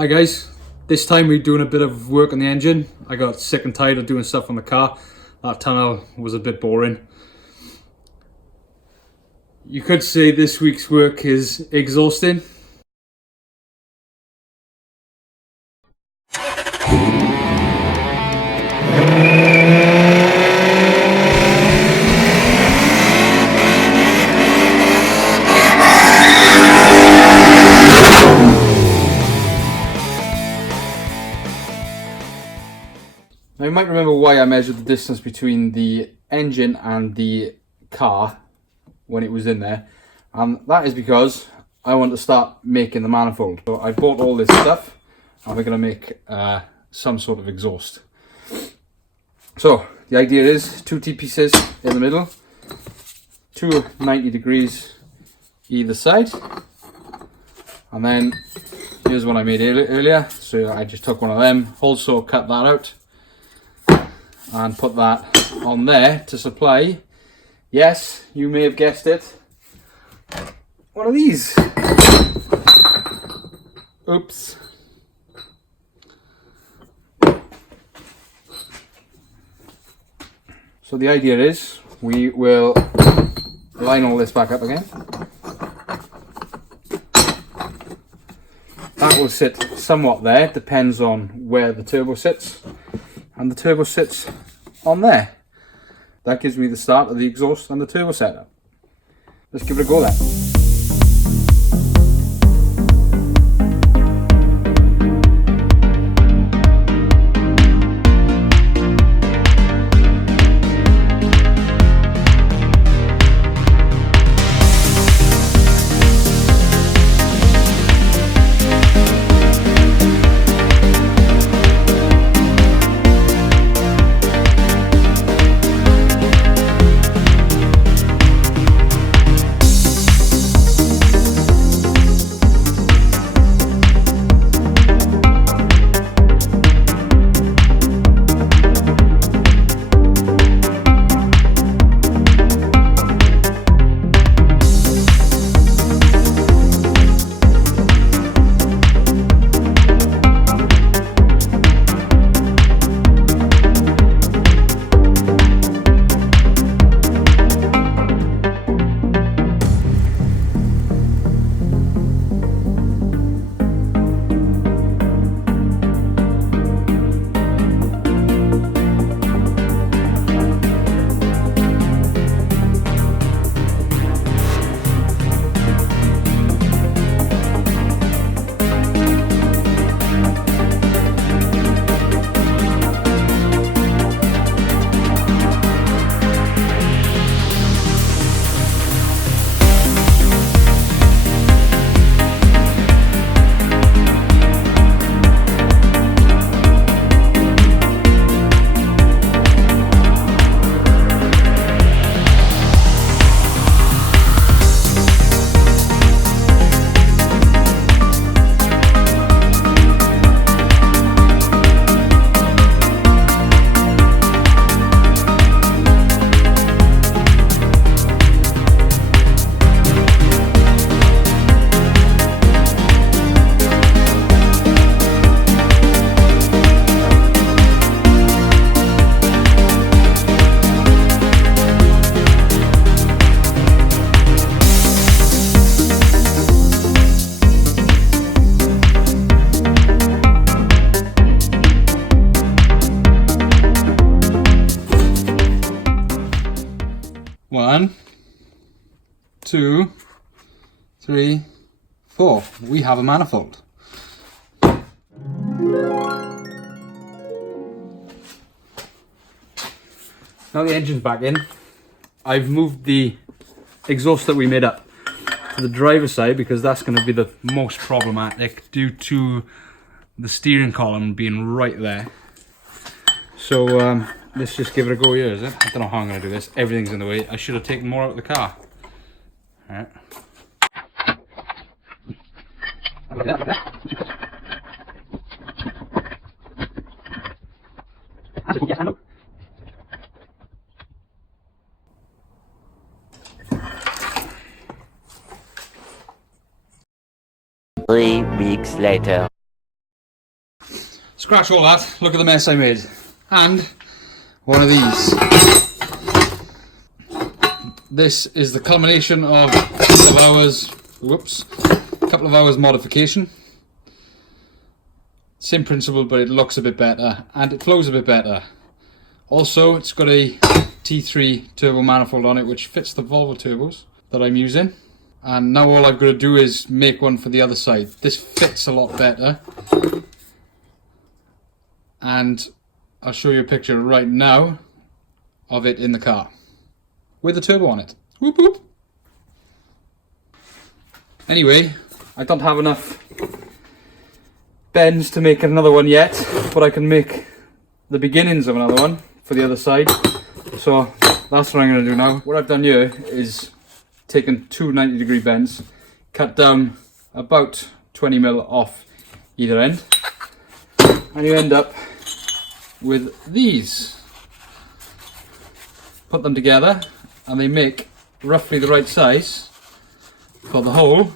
Hi guys, this time we're doing a bit of work on the engine. I got sick and tired of doing stuff on the car. That tunnel was a bit boring. You could say this week's work is exhausting. Now you might remember why I measured the distance between the engine and the car when it was in there, and that is because I want to start making the manifold. So I bought all this stuff and we're going to make some sort of exhaust. So the idea is 2 T-pieces in the middle, 2 90 degrees either side, and then here's one I made earlier. So I just took one of them, also cut that out and put that on there to supply, yes, you may have guessed it, one of these. Oops. So the idea is we will line all this back up again. That will sit somewhat there, depends on where the turbo sits, and the turbo sits on there. That gives me the start of the exhaust and the turbo setup. Let's give it a go then. One, 2, 3, 4. We have a manifold. Now the engine's back in. I've moved the exhaust that we made up to the driver's side because that's going to be the most problematic due to the steering column being right there. So let's just give it a go here, is it? I don't know how I'm going to do this. Everything's in the way. I should have taken more out of the car. Alright. Three weeks later. Scratch all that, look at the mess I made. And one of these. This is the culmination of a couple of hours modification. Same principle, but it looks a bit better and it flows a bit better. Also, it's got a T3 turbo manifold on it, which fits the Volvo turbos that I'm using. And now all I've got to do is make one for the other side. This fits a lot better. And I'll show you a picture right now of it in the car with the turbo on it. Whoop whoop. Anyway, I don't have enough bends to make another one yet, but I can make the beginnings of another one for the other side. So that's what I'm going to do now. What I've done here is taken two 90-degree bends, cut down about 20mm off either end, and you end up with these. Put them together and they make roughly the right size for the hole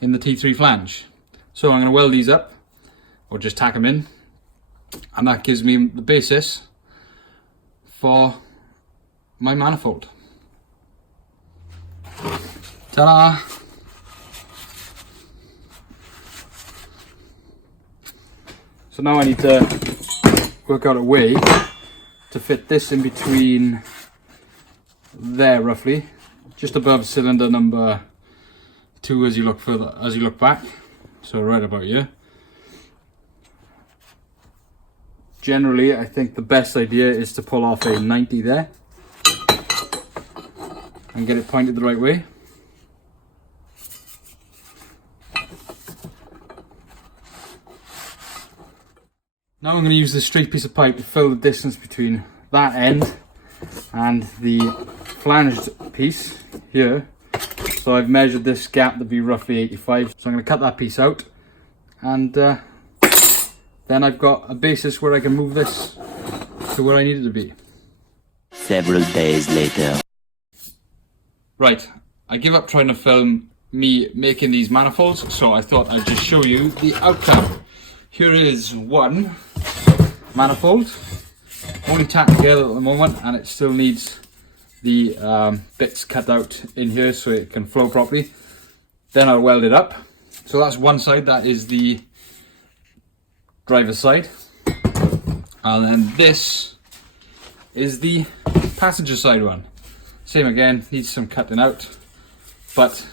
in the T3 flange. So I'm going to weld these up, or just tack them in, and that gives me the basis for my manifold. Ta-da! So now I need to work out a way to fit this in between there, roughly, just above cylinder number 2 as you look back. So right about here. Generally, I think the best idea is to pull off a 90 there and get it pointed the right way. Now I'm going to use this straight piece of pipe to fill the distance between that end and the flanged piece here. So I've measured this gap to be roughly 85. So I'm going to cut that piece out, and then I've got a basis where I can move this to where I need it to be. Several days later. Right, I give up trying to film me making these manifolds, so I thought I'd just show you the outcome. Here is one manifold, only tacked together at the moment, and it still needs the bits cut out in here so it can flow properly. Then I'll weld it up. So that's one side, that is the driver's side. And then this is the passenger side one. Same again, needs some cutting out, but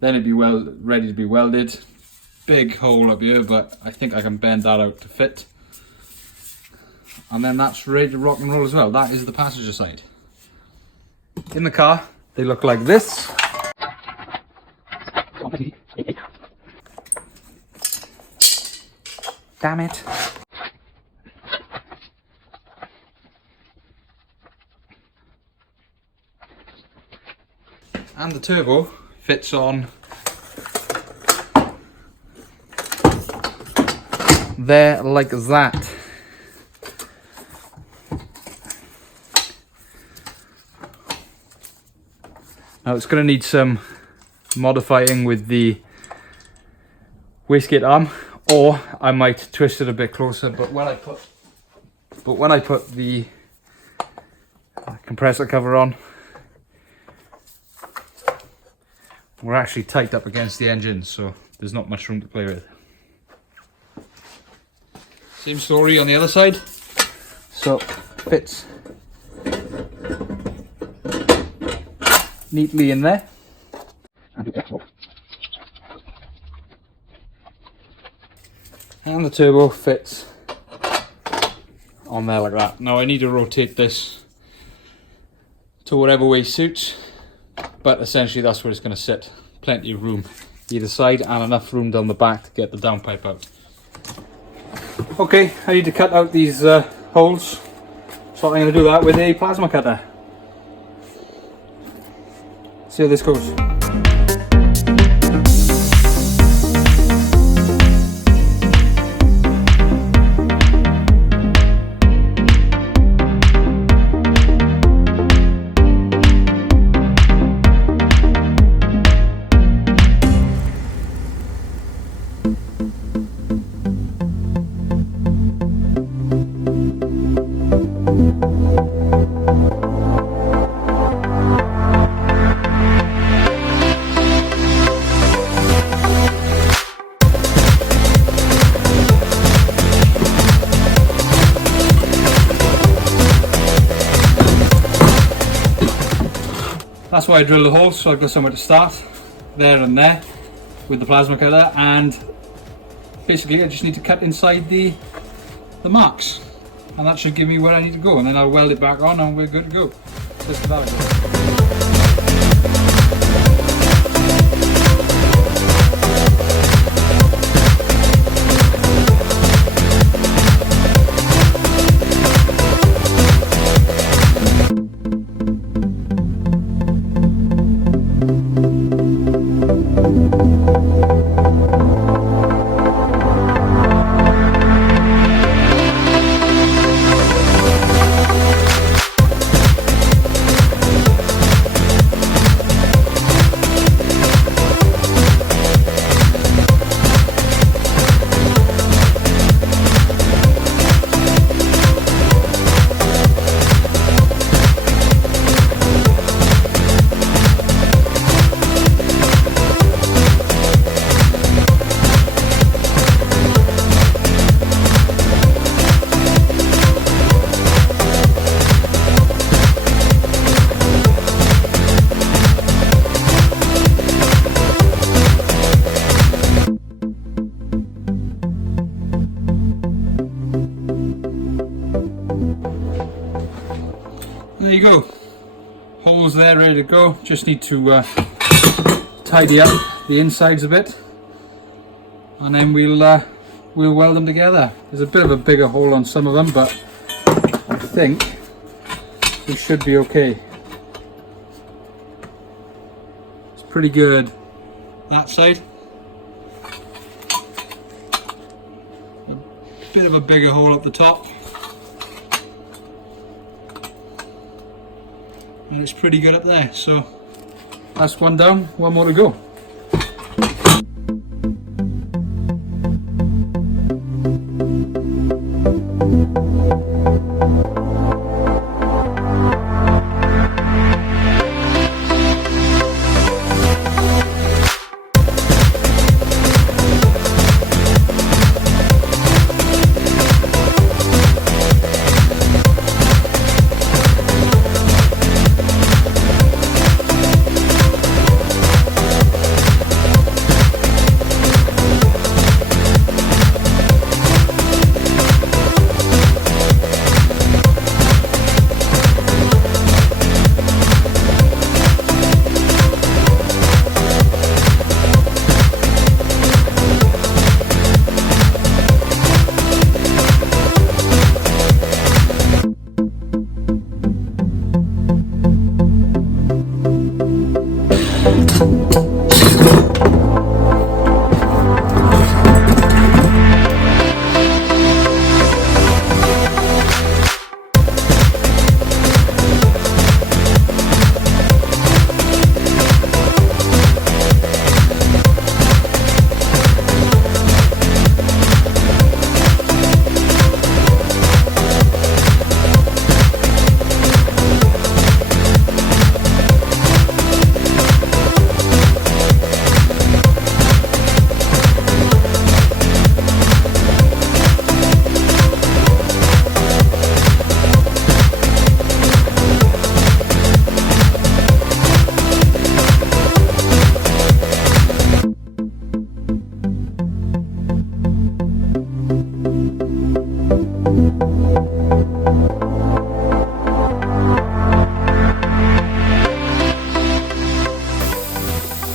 then it'd be ready to be welded. Big hole up here, but I think I can bend that out to fit. And then that's ready to rock and roll as well. That is the passenger side. In the car, they look like this. Damn it. And the turbo fits on there like that. Now it's going to need some modifying with the wastegate arm, or I might twist it a bit closer. But when I put the compressor cover on, we're actually tight up against the engine, so there's not much room to play with. Same story on the other side. So fits neatly in there. And the turbo fits on there like that. Now I need to rotate this to whatever way suits, but essentially that's where it's going to sit. Plenty of room either side and enough room down the back to get the downpipe out. Okay, I need to cut out these holes, so I'm going to do that with a plasma cutter. See how this goes. that's why I drilled the hole, so I've got somewhere to start, there and there, with the plasma cutter, and basically I just need to cut inside the marks, and that should give me where I need to go, and then I'll weld it back on and we're good to go. Let's do that. There you go, holes there ready to go. Just need to tidy up the insides a bit, and then we'll weld them together. There's a bit of a bigger hole on some of them, but I think we should be okay. It's pretty good that side. A bit of a bigger hole up the top. And it's pretty good up there, so that's one down, one more to go.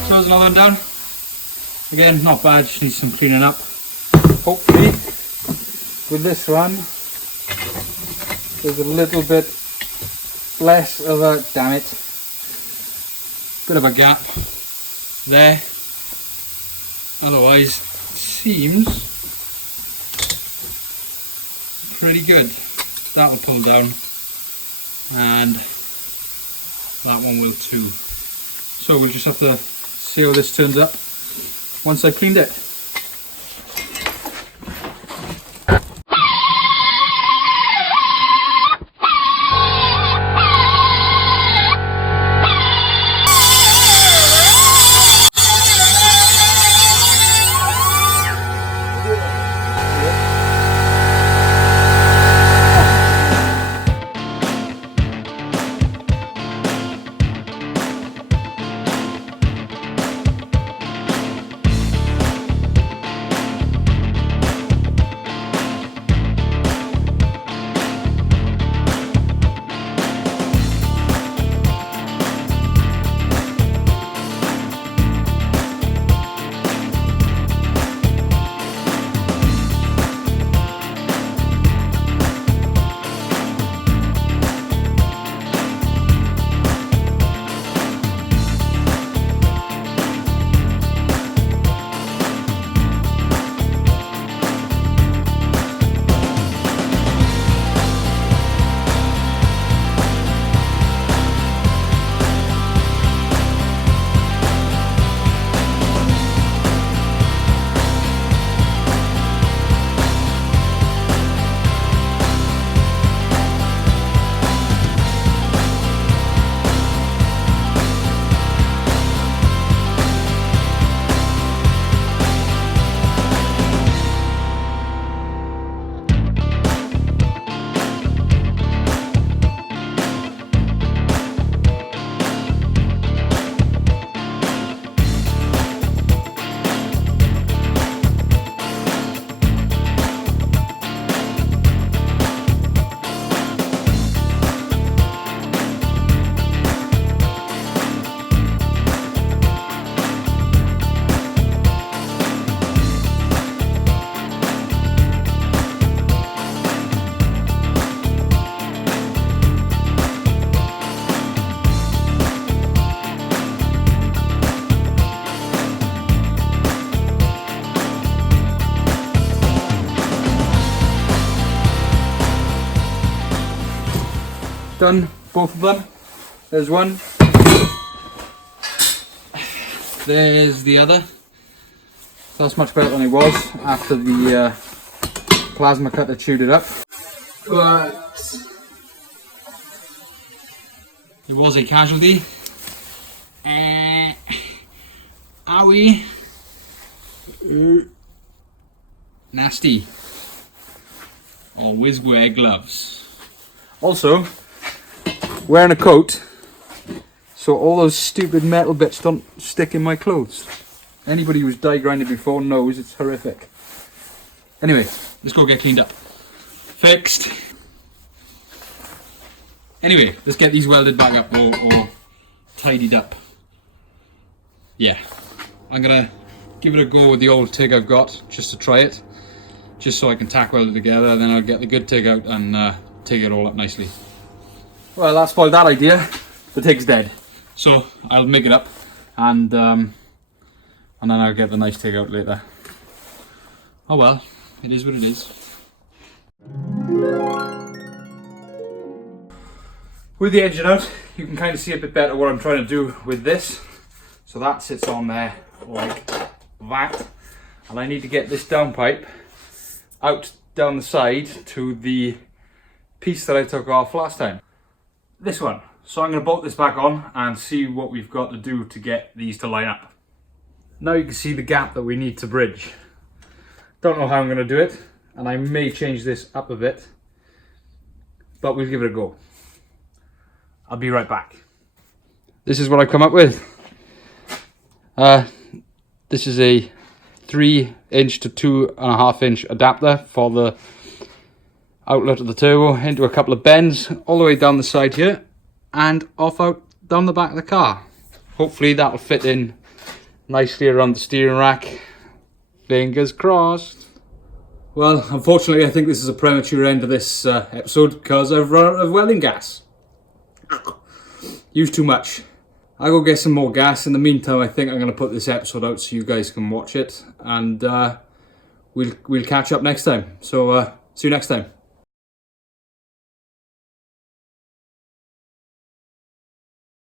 Close another one down. Again, not bad, just needs some cleaning up. Hopefully, with this one, there's a little bit less of a, damn it, bit of a gap there. Otherwise, it seems pretty good. That'll pull down, and that one will too. So we'll just have to see how this turns up once I've cleaned it. done both of them. There's one. There's the other. That's much better than it was after the plasma cutter chewed it up. But it was a casualty. Owie. Nasty. Always wear gloves. Also, wearing a coat so all those stupid metal bits don't stick in my clothes. Anybody who's die grinded before knows it's horrific. Anyway, let's go get cleaned up. Fixed. Anyway, let's get these welded back up or tidied up. Yeah, I'm gonna give it a go with the old TIG I've got, just to try it. Just so I can tack weld it together, then I'll get the good TIG out and TIG it all up nicely. Well, that spoiled that idea. The TIG's dead. So, I'll make it up and then I'll get the nice TIG out later. Oh well, it is what it is. With the engine out, you can kind of see a bit better what I'm trying to do with this. So that sits on there like that. And I need to get this downpipe out down the side to the piece that I took off last time. This one. So I'm going to bolt this back on and see what we've got to do to get these to line up. Now you can see the gap that we need to bridge. Don't know how I'm going to do it, and I may change this up a bit, but we'll give it a go. I'll be right back. This is what I've come up with. This is a 3" to 2.5" adapter for the outlet of the turbo into a couple of bends all the way down the side here and off out down the back of the car. Hopefully that'll fit in nicely around the steering rack. Fingers crossed. Well, unfortunately I think this is a premature end to this episode because I've run out of welding gas. Used too much. I'll go get some more gas. In the meantime, I think I'm going to put this episode out so you guys can watch it, and we'll catch up next time. So see you next time.